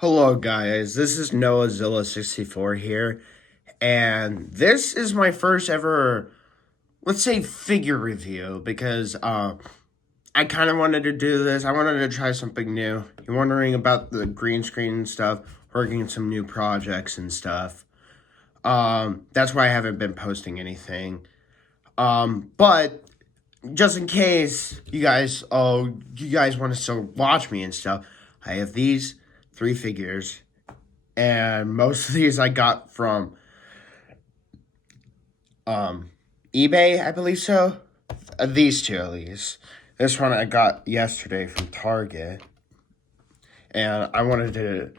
Hello, guys. This is NoahZilla64 here, and this is my first ever, let's say, figure review because I kind of wanted to do this. I wanted to try something new. You're wondering about the green screen and stuff, working on some new projects and stuff. That's why I haven't been posting anything. But just in case you guys want to still watch me and stuff, I have these three figures, and most of these I got from eBay, I believe so. These two at least. This one I got yesterday from Target, and I wanted to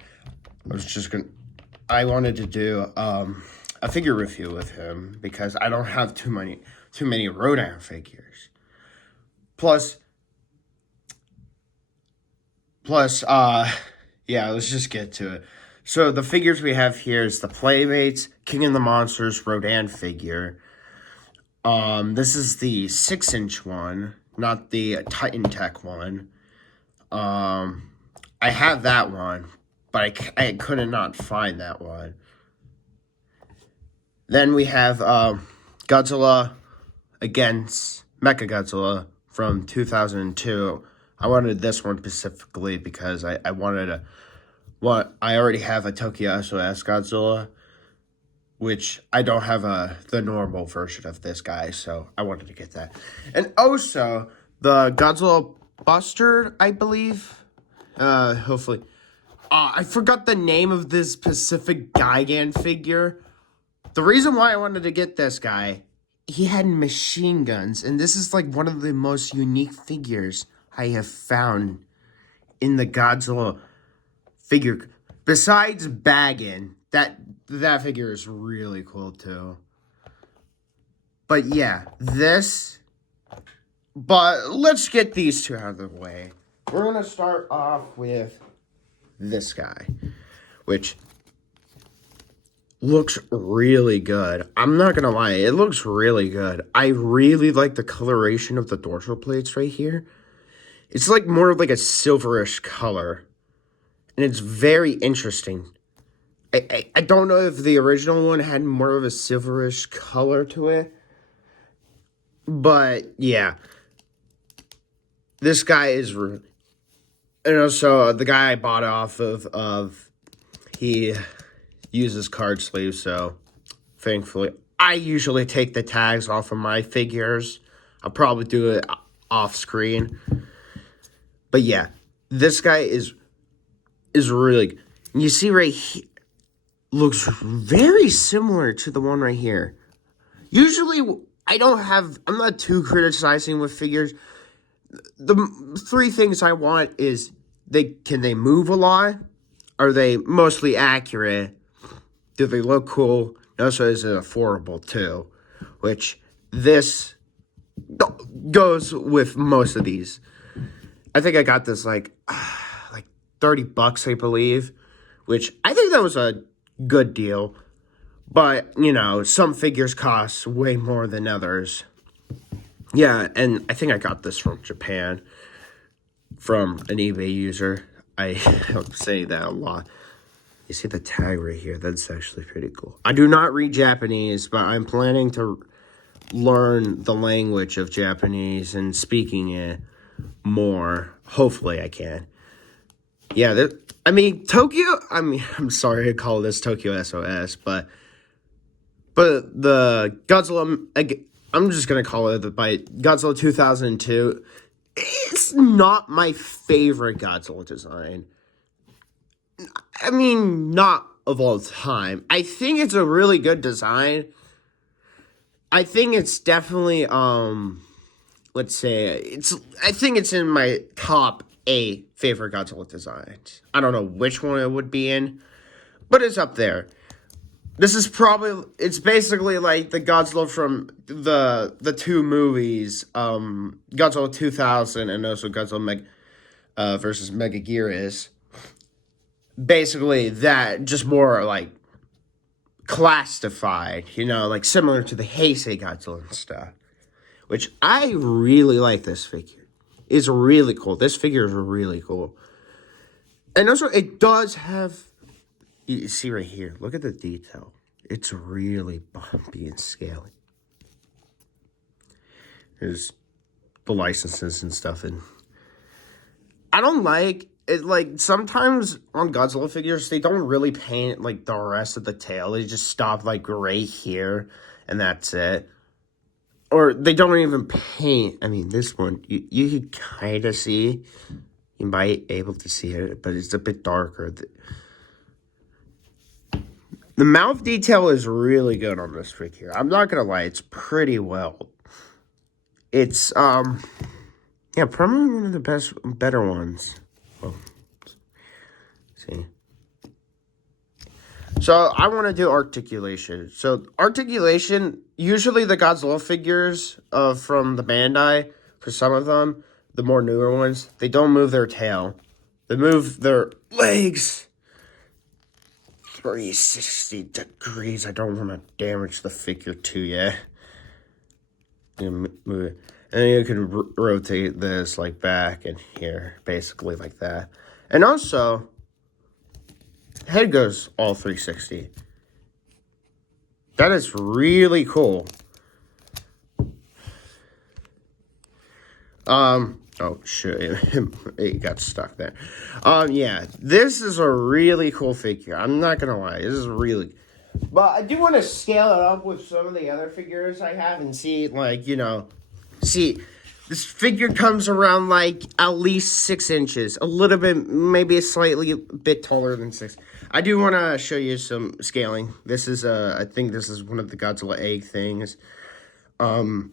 do a figure review with him because I don't have too many Rodan figures. Plus, yeah, let's just get to it. So the figures we have here is the Playmates King of the Monsters Rodan figure. This is the 6-inch one, not the Titan Tech one. I have that one, but I could not find that one. Then we have Godzilla against Mechagodzilla from 2002. I wanted this one specifically because I already have a Tokyo SOS Godzilla, which I don't have the normal version of this guy, so I wanted to get that. And also, the Godzilla Buster, I believe. Hopefully. I forgot the name of this specific Gigan figure. The reason why I wanted to get this guy, he had machine guns, and this is like one of the most unique figures I have found in the Godzilla figure. Besides Baggin, that figure is really cool too. But yeah, but let's get these two out of the way. We're gonna start off with this guy, which looks really good. I'm not gonna lie, it looks really good. I really like the coloration of the dorsal plates right here. It's like more of like a silverish color, and it's very interesting. I don't know if the original one had more of a silverish color to it, but yeah, this guy is, and also the guy I bought off of he uses card sleeves, so thankfully I usually take the tags off of my figures. I'll probably do it off screen, but yeah, this guy is really. You see right here, looks very similar to the one right here. Usually, I'm not too criticizing with figures. The three things I want is can they move a lot? Are they mostly accurate? Do they look cool? And also, is it affordable too? Which this goes with most of these. I think I got this like $30, I believe, which I think that was a good deal. But, some figures cost way more than others. Yeah, and I think I got this from Japan, from an eBay user. I'm saying that a lot. You see the tag right here? That's actually pretty cool. I do not read Japanese, but I'm planning to learn the language of Japanese and speaking it more. Hopefully I can. Yeah, I'm sorry to call this Tokyo SOS, but the Godzilla, I'm just going to call it by Godzilla 2002. It's not my favorite Godzilla design. I mean, not of all time. I think it's a really good design. I think it's definitely, let's say, I think it's in my top 8 favorite Godzilla designs. I don't know which one it would be in, but it's up there. It's basically like the Godzilla from the two movies, Godzilla 2000 and also Godzilla versus Megaguirus. Basically that, just more like classified, like similar to the Heisei Godzilla and stuff. Which I really like this figure. It's really cool. This figure is really cool. And also, it does have, you see right here, look at the detail. It's really bumpy and scaly. There's the licenses and stuff. And I don't like it. Like, sometimes on Godzilla figures, they don't really paint, like, the rest of the tail. They just stop, like, right here, and that's it. Or they don't even paint. I mean, this one, you can kind of see. You might be able to see it, but it's a bit darker. The mouth detail is really good on this figure. I'm not gonna lie, it's pretty well. It's yeah, probably one of the better ones. Oh, see. So I want to do articulation. So articulation, usually the Godzilla figures from the Bandai, for some of them, the more newer ones, they don't move their tail. They move their legs 360 degrees. I don't want to damage the figure too yet. You move it. And then you can rotate this like back and here, basically like that. And also, head goes all 360. That is really cool. Oh, shit. It got stuck there. Yeah. This is a really cool figure. I'm not gonna lie. This is really... But I do want to scale it up with some of the other figures I have and see, like, you know... See, this figure comes around, like, at least 6 inches. A little bit, maybe a slightly bit taller than 6. I do want to show you some scaling. This is, I think this is one of the Godzilla egg things. You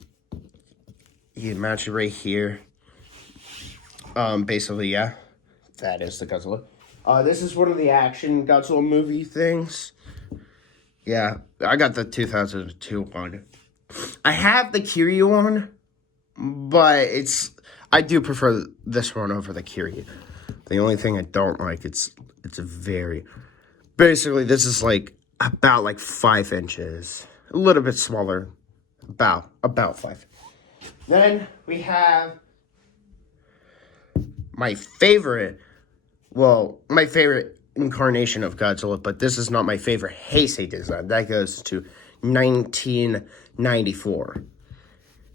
match it right here. Basically, yeah. That is the Godzilla. This is one of the action Godzilla movie things. Yeah, I got the 2002 one. I have the Kiryu one, but I do prefer this one over the Kiryu. The only thing I don't like, it's very... Basically, this is like about like 5 inches. A little bit smaller. About 5. Then we have my favorite incarnation of Godzilla, but this is not my favorite Heisei design. That goes to 1994.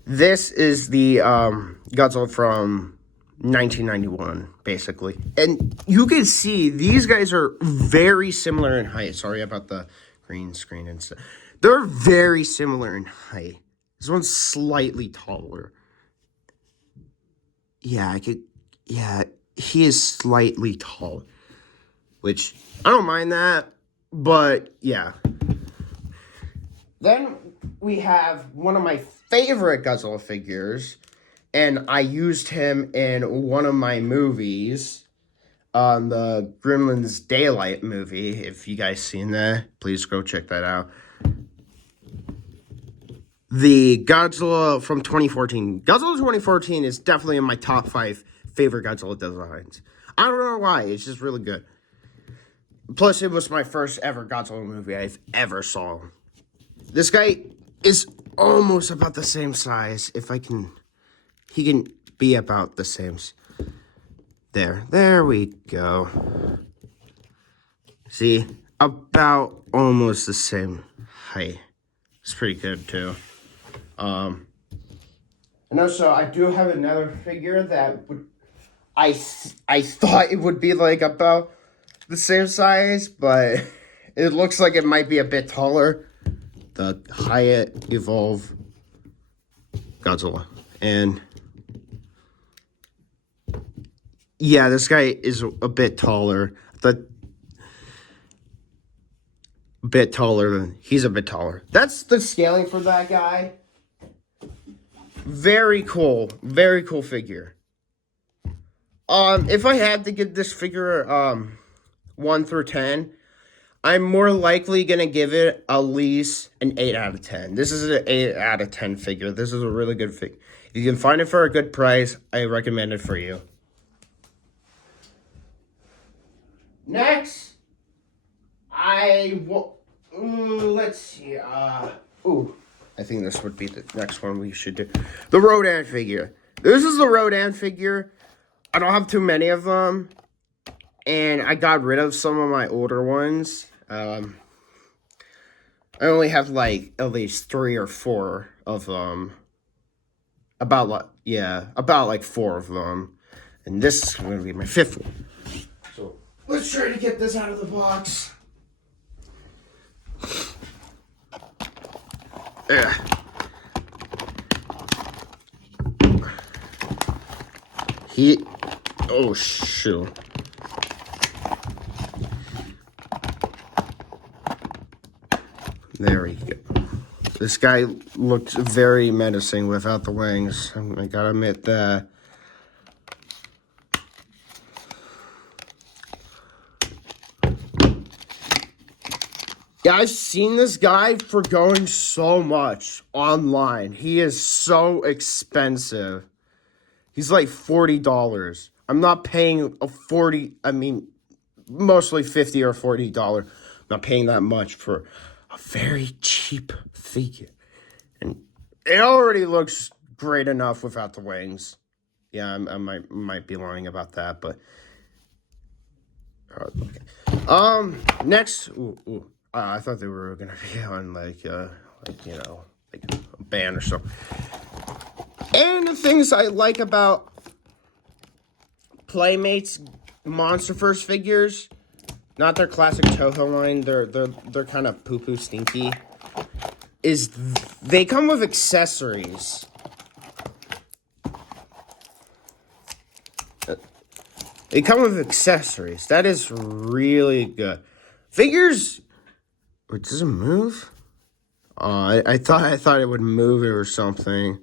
This is the Godzilla from 1991, basically. And you can see these guys are very similar in height. Sorry about the green screen and stuff. They're very similar in height. This one's slightly taller. Yeah, he is slightly tall, which I don't mind that, but yeah. Then we have one of my favorite Godzilla figures, and I used him in one of my movies, the Gremlins Daylight movie. If you guys seen that, please go check that out. The Godzilla from 2014. Godzilla 2014 is definitely in my top 5 favorite Godzilla designs. I don't know why. It's just really good. Plus, it was my first ever Godzilla movie I've ever saw. This guy is almost about the same size. He can be about the same. There we go. See, about almost the same height. It's pretty good too. And also, I do have another figure that I thought it would be like about the same size, but it looks like it might be a bit taller. The Hyatt Evolve Godzilla. And yeah, this guy is a bit taller. He's a bit taller. That's the scaling for that guy. Very cool figure. If I had to give this figure 1 through 10, I'm more likely gonna give it at least an 8 out of 10. This is an 8 out of 10 figure. This is a really good figure. If you can find it for a good price, I recommend it for you. Next, let's see. I think this would be the next one we should do. The Rodan figure. This is the Rodan figure. I don't have too many of them. And I got rid of some of my older ones. I only have like at least 3 or 4 of them. About like 4 of them. And this is going to be my 5th one. So let's try to get this out of the box. Yeah. Oh shoot. There we go. This guy looked very menacing without the wings. I gotta admit that. Yeah, I've seen this guy for going so much online. He is so expensive. He's like $40. I'm not paying mostly $50 or $40. I'm not paying that much for a very cheap figure. And it already looks great enough without the wings. Yeah, I might be lying about that, but okay. Next, I thought they were gonna be on like a band or so. And the things I like about Playmates Monsterverse figures, not their classic Toho line, they're kind of poo-poo stinky, is they come with accessories. They come with accessories. That is really good. Figures. Wait, does it move? I thought it would move it or something,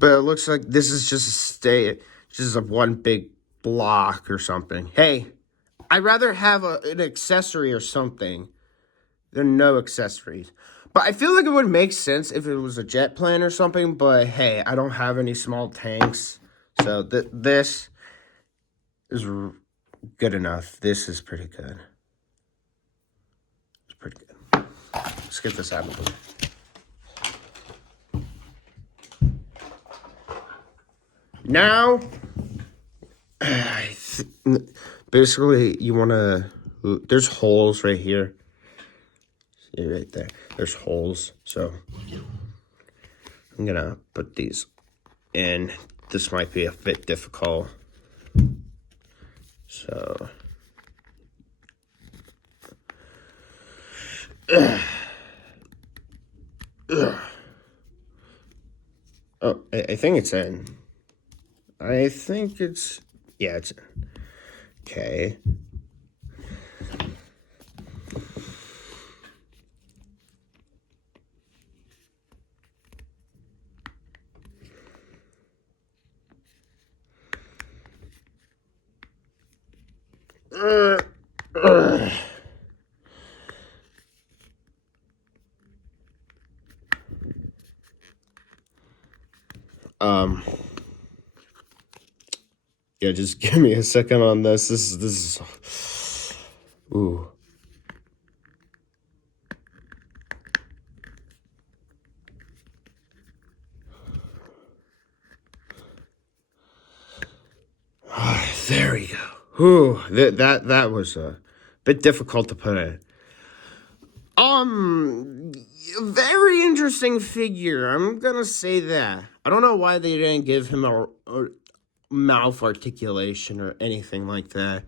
but it looks like this is just a one big block or something. Hey, I'd rather have an accessory or something than no accessories. But I feel like it would make sense if it was a jet plane or something. But hey, I don't have any small tanks, so this is good enough. This is pretty good. It's pretty good. Let's get this out of the way. Now, basically, you want to... There's holes right here. See right there. There's holes. So, I'm going to put these in. This might be a bit difficult. So... Oh, I think it's in. I think it's... Yeah, it's in. Okay. Yeah, just give me a second on this. This is ooh. There we go. Ooh, that was a bit difficult to put in. Very interesting figure. I'm gonna say that. I don't know why they didn't give him a mouth articulation or anything like that.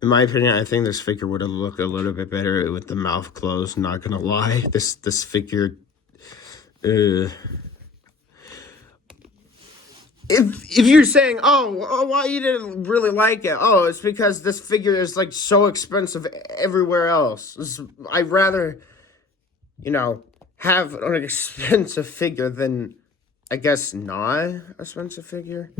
In my opinion, I think this figure would have looked a little bit better with the mouth closed. Not gonna lie, this figure. If you're saying, oh, why you didn't really like it? Oh, it's because this figure is like so expensive everywhere else. I'd rather, have an expensive figure than, I guess, not expensive figure.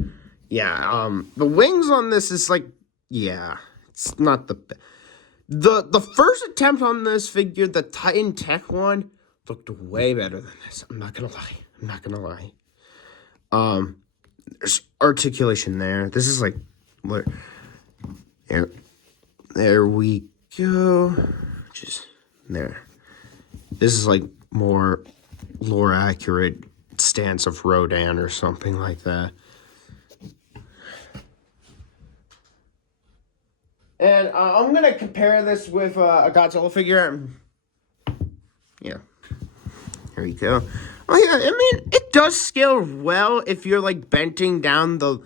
Yeah, the wings on this is like, yeah, it's not the first attempt on this figure, the Titan Tech one, looked way better than this. I'm not gonna lie. There's articulation there. This is like, what? There we go. Just there. This is like more lore accurate stance of Rodan or something like that. And I'm going to compare this with a Godzilla figure. Yeah. Here we go. Oh, yeah. I mean, it does scale well if you're, like, bending down the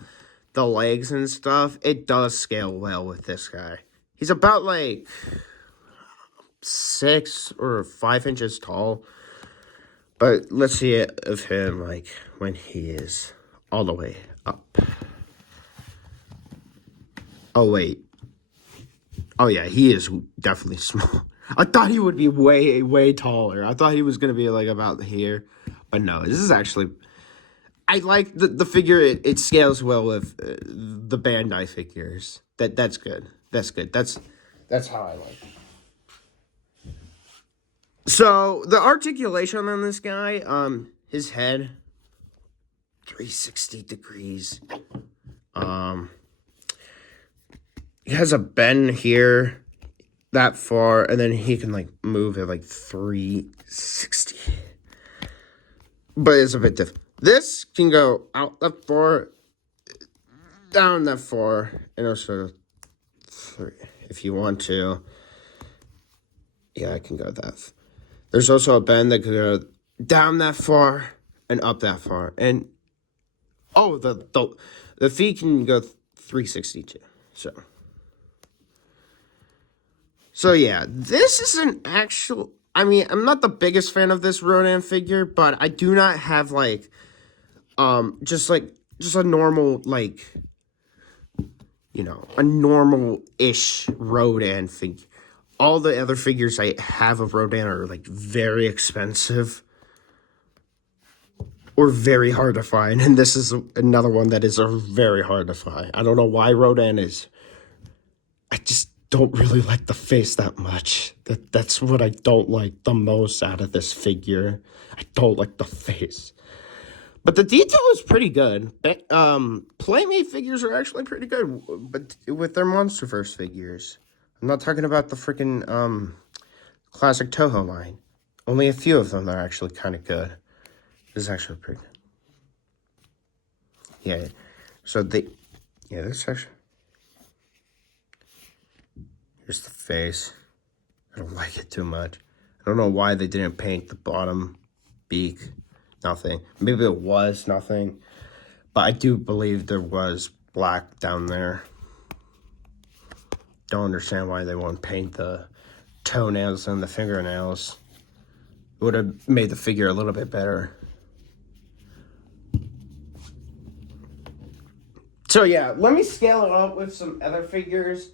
legs and stuff. It does scale well with this guy. He's about, like, 6 or 5 inches tall. But let's see it of him, like, when he is all the way up. Oh, wait. Oh, yeah, he is definitely small. I thought he would be way, way taller. I thought he was going to be, like, about here. But no, this is actually... I like the figure. It scales well with the Bandai figures. That's good. That's good. That's how I like it. So, the articulation on this guy, his head, 360 degrees. He has a bend here that far, and then he can, like, move at, like, 360. But it's a bit different. This can go out that far, down that far, and also if you want to. Yeah, I can go that. There's also a bend that can go down that far and up that far. And, oh, the feet can go 360 too. So yeah, this is an actual... I mean, I'm not the biggest fan of this Rodan figure, but I do not have, like, just a normal, like, you know, a normal-ish Rodan figure. All the other figures I have of Rodan are, like, very expensive or very hard to find, and this is another one that is very hard to find. I don't know why Rodan is... I just don't really like the face that much. That's what I don't like the most out of this figure. I don't like the face. But the detail is pretty good. Playmate figures are actually pretty good, but with their MonsterVerse figures. I'm not talking about the freaking classic Toho line. Only a few of them are actually kind of good. This is actually pretty good. Yeah. So this actually... Here's the face. I don't like it too much. I don't know why they didn't paint the bottom beak. Nothing. Maybe it was nothing. But I do believe there was black down there. Don't understand why they won't paint the toenails and the fingernails. It would have made the figure a little bit better. So yeah, let me scale it up with some other figures.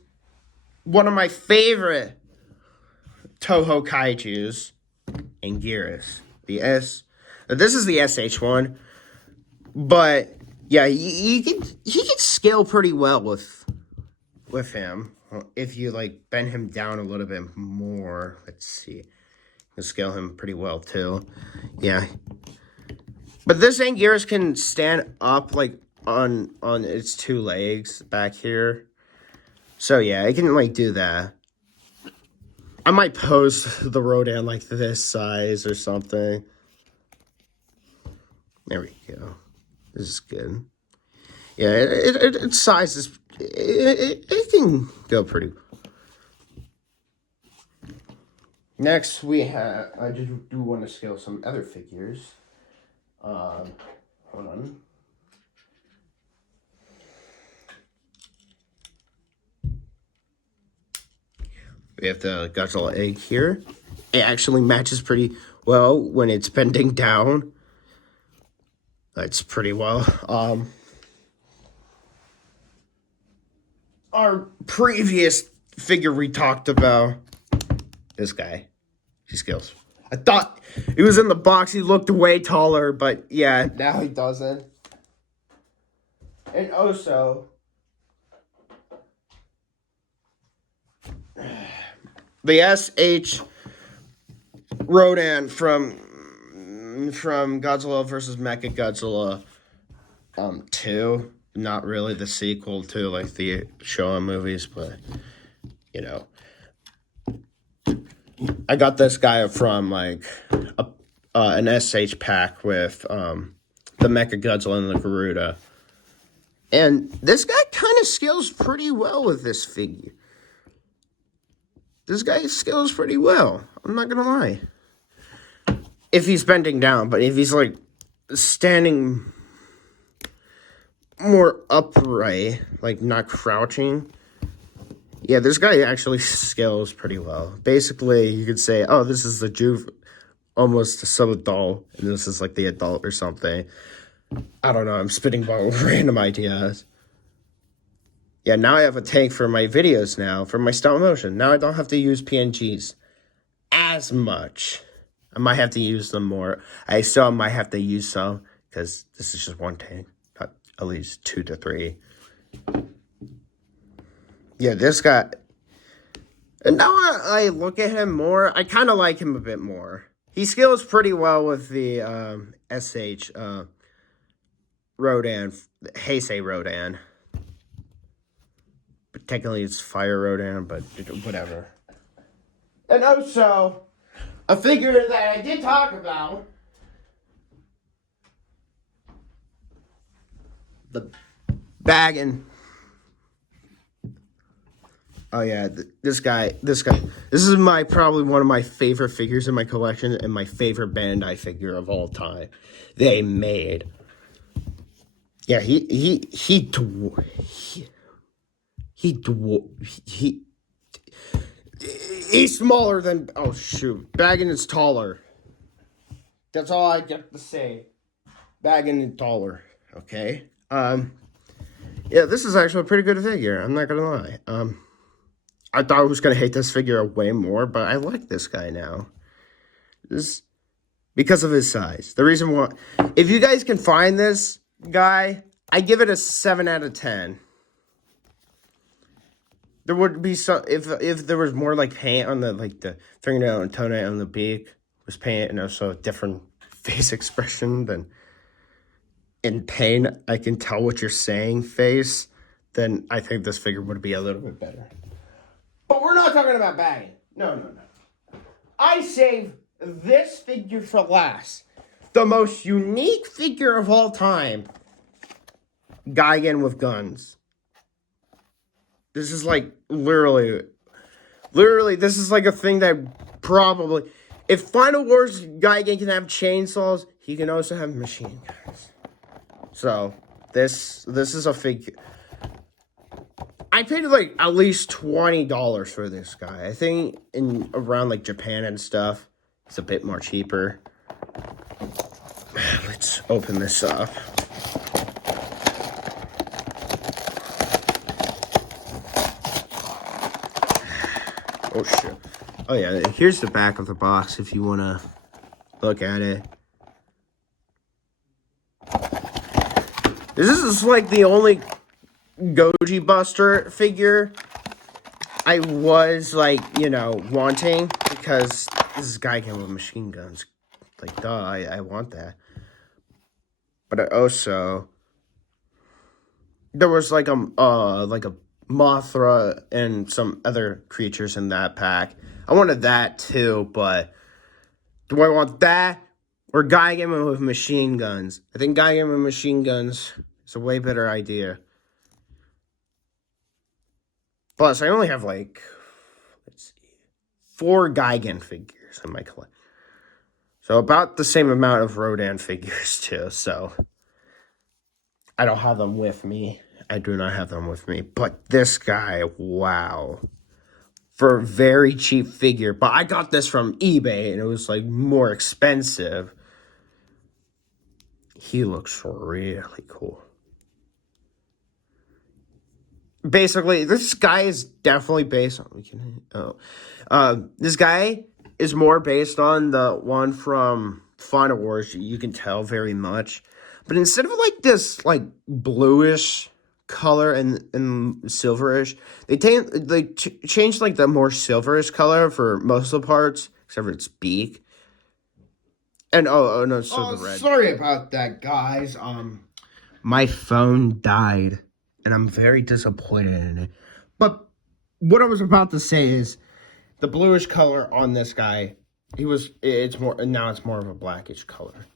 One of my favorite Toho Kaijus, Anguirus. This is the SH one, but yeah, he can scale pretty well with him if you like bend him down a little bit more. Let's see, you can scale him pretty well too. Yeah, but this Anguirus can stand up like on its 2 legs back here. So yeah, I can like do that. I might pose the Rodan like this size or something. There we go. This is good. Yeah, its size is... It can go pretty... Next, we have... I just do want to scale some other figures. Hold on. We have the Godzilla egg here. It actually matches pretty well when it's bending down. That's pretty well. Our previous figure we talked about, this guy, he scales. I thought he was in the box. He looked way taller, but yeah, now he doesn't. And also, the SH Rodan from Godzilla vs. Mechagodzilla 2. Not really the sequel to like the Showa movies, but you know. I got this guy from like an SH pack with the Mechagodzilla and the Garuda. And this guy kind of scales pretty well with this figure. this guy scales pretty well. I'm not gonna lie. If he's bending down, but if he's like standing more upright, like not crouching, yeah, this guy actually scales pretty well. Basically, you could say, oh, this is the almost a sub-adult, and this is like the adult or something. I don't know, I'm spitting random ideas. Yeah, now I have a tank for my videos now, for my stop motion. Now I don't have to use PNGs as much. I might have to use them more. I still might have to use some, because this is just one tank, not at least 2 to 3. Yeah, this guy, and now I look at him more, I kind of like him a bit more. He scales pretty well with the SH Rodan, Heisei Rodan. But technically it's Fire Rodan, but whatever. And also, a figure that I did talk about, the Baggin. Oh yeah, this guy. This is probably one of my favorite figures in my collection, and my favorite Bandai figure of all time. They made. Yeah, he's smaller than, oh shoot, Baggin is taller. That's all I get to say. Baggin is taller. Okay. Yeah, this is actually a pretty good figure. I'm not gonna lie. I thought I was gonna hate this figure way more, but I like this guy now. This because of his size. The reason why, if you guys can find this guy, I give it a 7 out of 10. There would be some, if there was more like paint on the fingernail and toenail and the beak was paint, and also a different face expression than in pain, I can tell what you're saying face, then I think this figure would be a little bit better. But we're not talking about bagging. No. I saved this figure for last. The most unique figure of all time. Gigan with guns. This is like literally, this is like a thing that probably, if Final Wars Gigan can have chainsaws, he can also have machine guns. So this is a figure. I paid like at least $20 for this guy. I think in around like Japan and stuff, it's a bit more cheaper. Let's open this up. Oh shit. Oh yeah, here's the back of the box if you want to look at it. This is like the only Goji Buster figure I was like, wanting, because this guy came with machine guns. Like, duh, I want that. But I also, there was like a Mothra and some other creatures in that pack. I wanted that too, but do I want that or Gigan with machine guns? I think Gigan with machine guns is a way better idea. Plus, I only have like, 4 Gigan figures in my collection. So about the same amount of Rodan figures too, so I don't have them with me. I do not have them with me. But this guy, wow. For a very cheap figure. But I got this from eBay and it was like more expensive. He looks really cool. Basically, this guy is definitely based on... this guy is more based on the one from Final Wars. You can tell very much. But instead of like this like bluish color and silverish, they changed like the more silverish color for most of the parts, except for its beak. And oh no, so the red. Sorry about that, guys. My phone died, and I'm very disappointed in it. But what I was about to say is, the bluish color on this guy, it's more of a blackish color.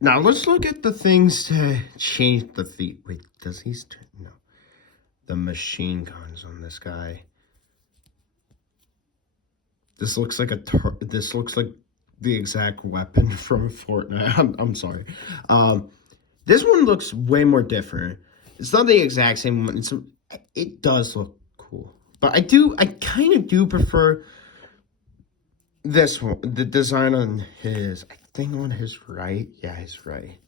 Now let's look at the things to change the feet. Wait, does he? No. the machine guns on this guy. This looks like this looks like the exact weapon from Fortnite. I'm sorry. This one looks way more different. It's not the exact same one. It does look cool, but I kind of do prefer this one. The design on his, I think on his right, yeah, his right,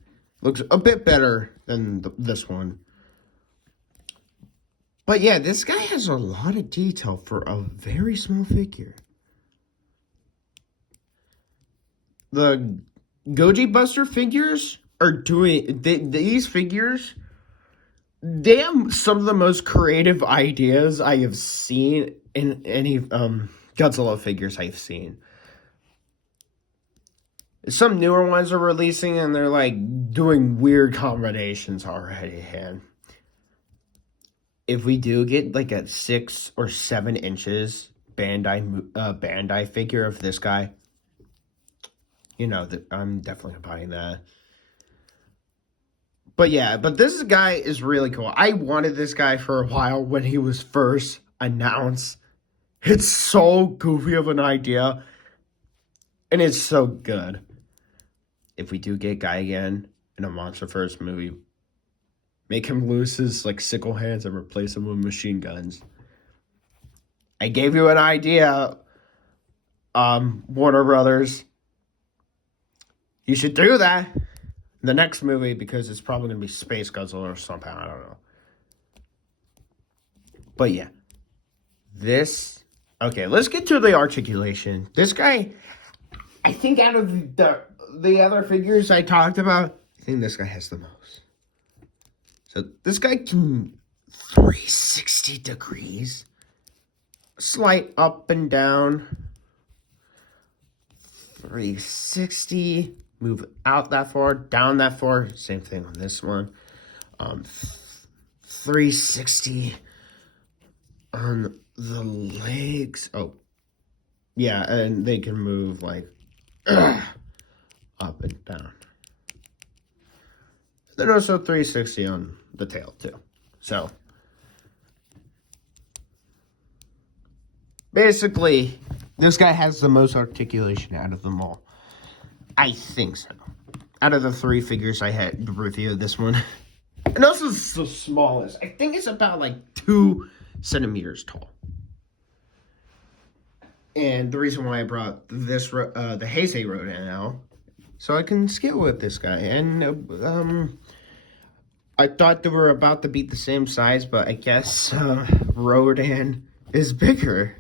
looks a bit better than this one. But yeah, this guy has a lot of detail for a very small figure. The Goji Buster figures are doing, these figures, they have some of the most creative ideas I have seen in any Godzilla figures I've seen. Some newer ones are releasing and they're like doing weird combinations already. And if we do get like a 6 or 7 inches Bandai figure of this guy, you know, I'm definitely buying that. But yeah, but this guy is really cool. I wanted this guy for a while when he was first announced. It's so goofy of an idea. And it's so good. If we do get Guy again in a Monster First movie, make him lose his like sickle hands and replace him with machine guns. I gave you an idea, Warner Brothers. You should do that in the next movie because it's probably going to be Space Godzilla or something. I don't know. But yeah. Okay, let's get to the articulation. This guy, I think out of the other figures I talked about, I think this guy has the most. So this guy can 360 degrees. Slight up and down. 360. Move out that far, down that far. Same thing on this one. 360 on the legs. Oh, yeah, and they can move like up and down. Then also 360 on the tail too. So basically, this guy has the most articulation out of them all. I think so. Out of the 3 figures I had reviewed, this one. And also it's the smallest. I think it's about like 2 centimeters tall. And the reason why I brought this, the Heisei Rodan out, so I can scale with this guy. And I thought they were about to be the same size, but I guess Rodan is bigger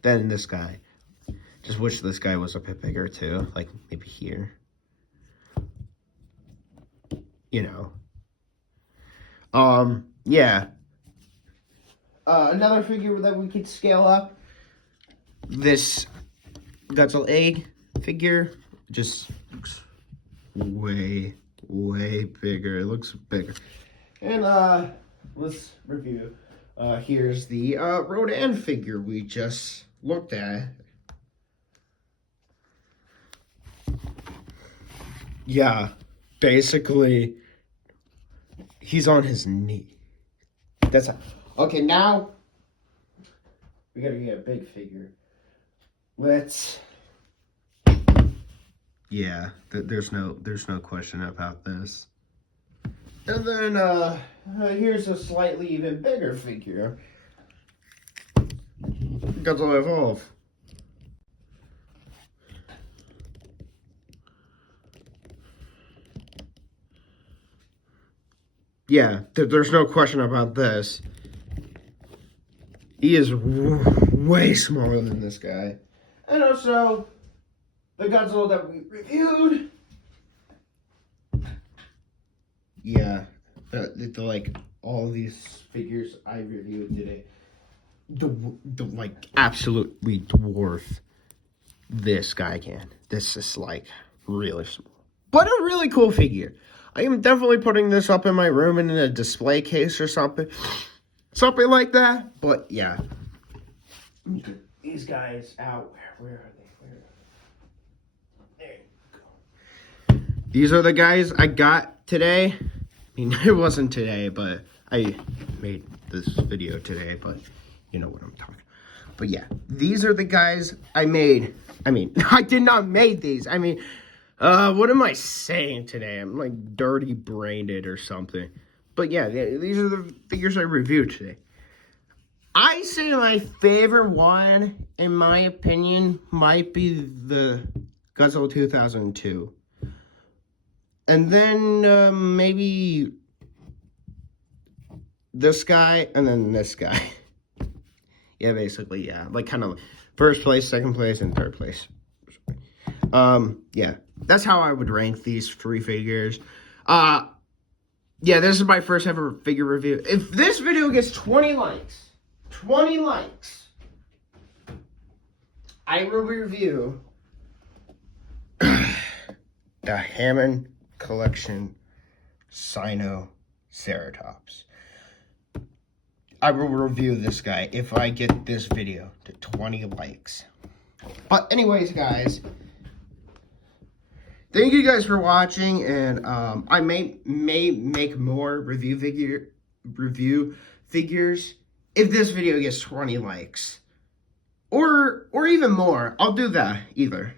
than this guy. Just wish this guy was a bit bigger too, like maybe here. You know. Yeah. Another figure that we could scale up. This Godzilla egg figure just looks way bigger. It looks bigger. And let's review. Here's the Rodan figure we just looked at. Yeah, basically, he's on his knee. That's okay. Now we gotta get a big figure. Let's. Yeah, there's no question about this. And then here's a slightly even bigger figure. Godzilla Evolve. Yeah, there's no question about this. He is way smaller than this guy. And also, the Godzilla that we reviewed. Yeah, like all these figures I reviewed today, the like absolutely dwarf this guy can. This is like really small, but a really cool figure. I am definitely putting this up in my room in a display case or something like that. But yeah, these guys out. Where are they? There you go. These are the guys I got today. I mean, it wasn't today, but I made this video today, but you know what I'm talking about. But yeah, these are the guys I made. I mean, I did not make these. I mean, what am I saying today? I'm like dirty brained or something. But yeah, these are the figures I reviewed today. I say my favorite one, in my opinion, might be the Godzilla 2002. And then maybe this guy, and then this guy. Yeah, basically, yeah. Like kind of first place, second place, and third place. Yeah. That's how I would rank these 3 figures. Yeah, this is my first ever figure review. If this video gets 20 likes, I will review the Hammond Collection Sinoceratops. I will review this guy if I get this video to 20 likes. But anyways, guys, thank you guys for watching, and I may make more review figures if this video gets 20 likes. Or even more. I'll do that either.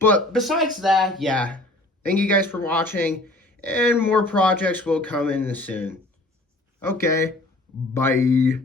But besides that, yeah. Thank you guys for watching, and more projects will come in soon. Okay, bye.